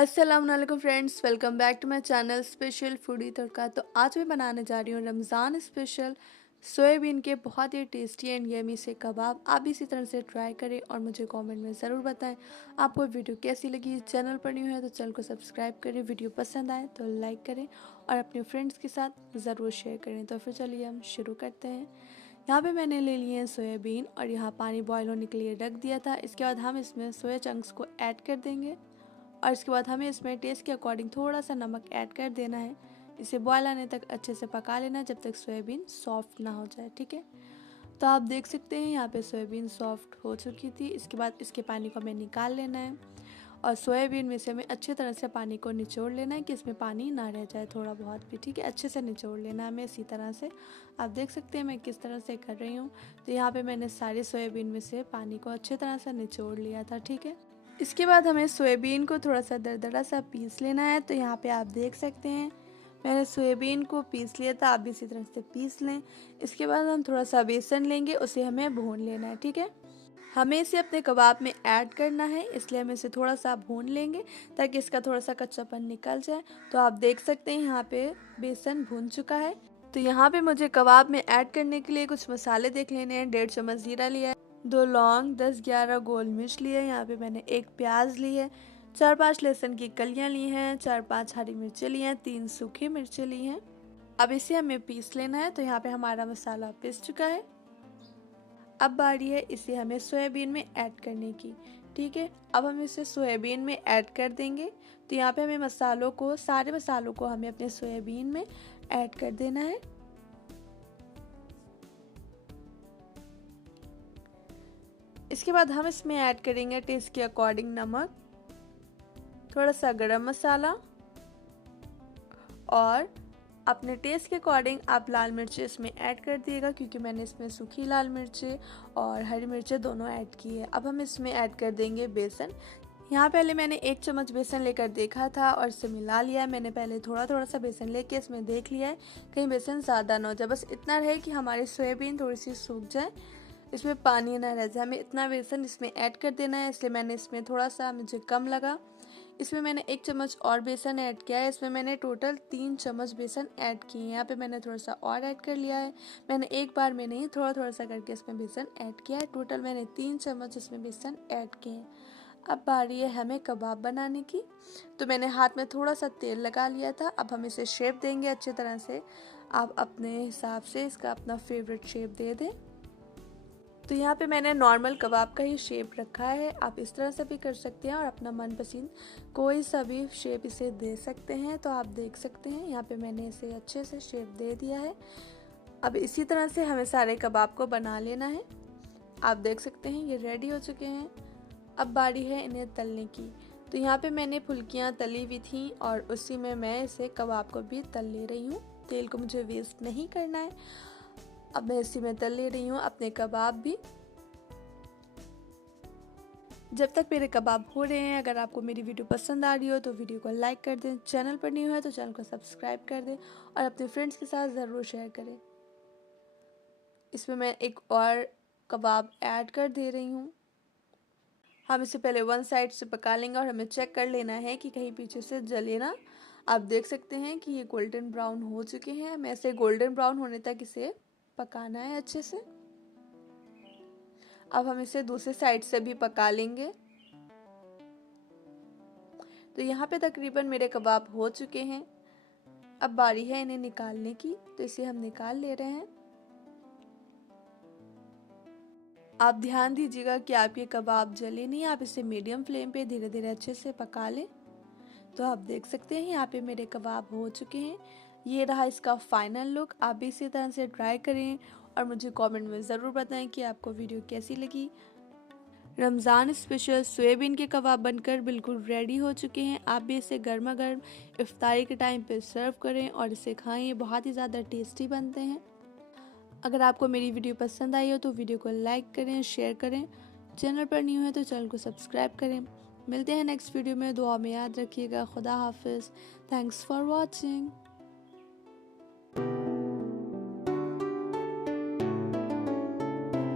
अस्सलाम वालेकुम friends, welcome back to my channel special foodie Tadka. तो आज मैं बनाने जा रही हूँ रमज़ान स्पेशल सोयाबीन के बहुत ही टेस्टी एंड यमी से कबाब। आप भी इसी तरह से ट्राई करें और मुझे कमेंट में ज़रूर बताएं आपको वीडियो कैसी लगी। चैनल पर न्यू है तो चैनल को सब्सक्राइब करें, वीडियो पसंद आए तो लाइक करें और अपने फ्रेंड्स के साथ ज़रूर शेयर करें। तो फिर चलिए हम शुरू करते हैं। यहाँ पे मैंने ले लिए हैं सोयाबीन और यहाँ पानी बॉयल होने के लिए रख दिया था। इसके बाद हम इसमें सोया चंक्स को ऐड कर देंगे और इसके बाद हमें इसमें टेस्ट के अकॉर्डिंग थोड़ा सा नमक ऐड कर देना है। इसे बॉयल आने तक अच्छे से पका लेना है जब तक सोयाबीन सॉफ्ट ना हो जाए, ठीक है। तो आप देख सकते हैं यहाँ पे सोयाबीन सॉफ्ट हो चुकी थी। इसके बाद इसके पानी को हमें निकाल लेना है और सोयाबीन में से हमें अच्छी तरह से पानी को निचोड़ लेना है कि इसमें पानी ना रह जाए थोड़ा बहुत भी, ठीक है। अच्छे से निचोड़ लेना है हमें इसी तरह से। आप देख सकते हैं मैं किस तरह से कर रही हूँ। तो यहाँ पे मैंने सारी सोयाबीन में से पानी को अच्छी तरह से निचोड़ लिया था, ठीक है। इसके बाद हमें सोयाबीन को थोड़ा सा दरदरा सा पीस लेना है। तो यहाँ पे आप देख सकते हैं मैंने सोयाबीन को पीस लिया था, आप भी इसी तरह से पीस लें। इसके बाद हम थोड़ा सा बेसन लेंगे, उसे हमें भून लेना है, ठीक है। हमें इसे अपने कबाब में ऐड करना है, इसलिए हम इसे थोड़ा सा भून लेंगे ताकि इसका थोड़ा सा कच्चापन निकल जाए। तो आप देख सकते हैं यहाँ पे बेसन भून चुका है। तो यहाँ पे मुझे कबाब में ऐड करने के लिए कुछ मसाले देख लेने हैं। 1.5 चम्मच जीरा लिया है, 2 लौंग, 10-11 गोल मिर्च लिए। यहाँ पे मैंने 1 प्याज ली है, 4-5 लहसुन की कलियाँ ली हैं, 4-5 हरी मिर्चें ली हैं, 3 सूखी मिर्चें ली हैं। अब इसे हमें पीस लेना है। तो यहाँ पे हमारा मसाला पिस चुका है। अब बारी है इसे हमें सोयाबीन में ऐड करने की, ठीक है। अब हम इसे सोयाबीन में ऐड कर देंगे। तो यहाँ पे हमें मसालों को, सारे मसालों को हमें अपने सोयाबीन में ऐड कर देना है। इसके बाद हम इसमें ऐड करेंगे टेस्ट के अकॉर्डिंग नमक, थोड़ा सा गरम मसाला और अपने टेस्ट के अकॉर्डिंग आप लाल मिर्चें इसमें ऐड कर दिएगा, क्योंकि मैंने इसमें सूखी लाल मिर्चें और हरी मिर्चें दोनों ऐड की है। अब हम इसमें ऐड कर देंगे बेसन। यहाँ पहले मैंने 1 चम्मच बेसन लेकर देखा था और इसे मिला लिया है। मैंने पहले थोड़ा थोड़ा सा बेसन लेके इसमें देख लिया है कहीं बेसन ज़्यादा ना हो जाए। बस इतना रहे कि हमारी सोयाबीन थोड़ी सी सूख जाए, इसमें पानी ना रह जाए, हमें इतना बेसन इसमें ऐड कर देना है। इसलिए मैंने इसमें थोड़ा सा मुझे कम लगा, इसमें मैंने 1 चम्मच और बेसन ऐड किया है। इसमें मैंने टोटल 3 चम्मच बेसन ऐड किए हैं। यहाँ पे मैंने थोड़ा सा और ऐड कर लिया है। मैंने एक बार में नहीं, थोड़ा थोड़ा सा करके इसमें बेसन ऐड किया है। टोटल मैंने 3 चम्मच इसमें बेसन ऐड किए हैं। अब बारी है हमें कबाब बनाने की। तो मैंने हाथ में थोड़ा सा तेल लगा लिया था। अब हम इसे शेप देंगे अच्छी तरह से। आप अपने हिसाब से इसका अपना फेवरेट शेप दे दें। तो यहाँ पे मैंने नॉर्मल कबाब का ही शेप रखा है, आप इस तरह से भी कर सकते हैं और अपना मनपसंद कोई सा भी शेप इसे दे सकते हैं। तो आप देख सकते हैं यहाँ पे मैंने इसे अच्छे से शेप दे दिया है। अब इसी तरह से हमें सारे कबाब को बना लेना है। आप देख सकते हैं ये रेडी हो चुके हैं। अब बारी है इन्हें तलने की। तो यहाँ पे मैंने फुल्कियाँ तली हुई थी और उसी में मैं इसे कबाब को भी तल ले रही हूँ। तेल को मुझे वेस्ट नहीं करना है। अब मैं इसी में तल ले रही हूँ अपने कबाब भी। जब तक मेरे कबाब हो रहे हैं, अगर आपको मेरी वीडियो पसंद आ रही हो तो वीडियो को लाइक कर दें, चैनल पर न्यू है तो चैनल को सब्सक्राइब कर दें और अपने फ्रेंड्स के साथ ज़रूर शेयर करें। इसमें मैं एक और कबाब ऐड कर दे रही हूँ। हम इसे पहले वन साइड से पका लेंगे और हमें चेक कर लेना है कि कहीं पीछे से जले ना। आप देख सकते हैं कि ये गोल्डन ब्राउन हो चुके हैं। हमें ऐसे गोल्डन ब्राउन होने तक इसे पकाना है अच्छे से। अब हम इसे दूसरे साइड से भी पका लेंगे। तो यहाँ पे तकरीबन मेरे कबाब हो चुके हैं। अब बारी है इन्हें निकालने की। तो इसे हम निकाल ले रहे हैं। आप ध्यान दीजिएगा कि आपके कबाब जले नहीं, आप इसे मीडियम फ्लेम पे धीरे धीरे अच्छे से पका लें। तो आप देख सकते हैं यहाँ पे मेरे कबाब हो चुके हैं। ये रहा इसका फाइनल लुक। आप भी इसी तरह से ट्राई करें और मुझे कमेंट में ज़रूर बताएं कि आपको वीडियो कैसी लगी। रमज़ान स्पेशल सोयाबीन के कबाब बनकर बिल्कुल रेडी हो चुके हैं। आप भी इसे गर्मा गर्म इफ्तारी के टाइम पे सर्व करें और इसे खाएं। ये बहुत ही ज़्यादा टेस्टी बनते हैं। अगर आपको मेरी वीडियो पसंद आई हो तो वीडियो को लाइक करें, शेयर करें। चैनल पर न्यू है तो चैनल को सब्सक्राइब करें। मिलते हैं नेक्स्ट वीडियो में। दुआ में याद रखिएगा। खुदा हाफिज़। Thanks for watching.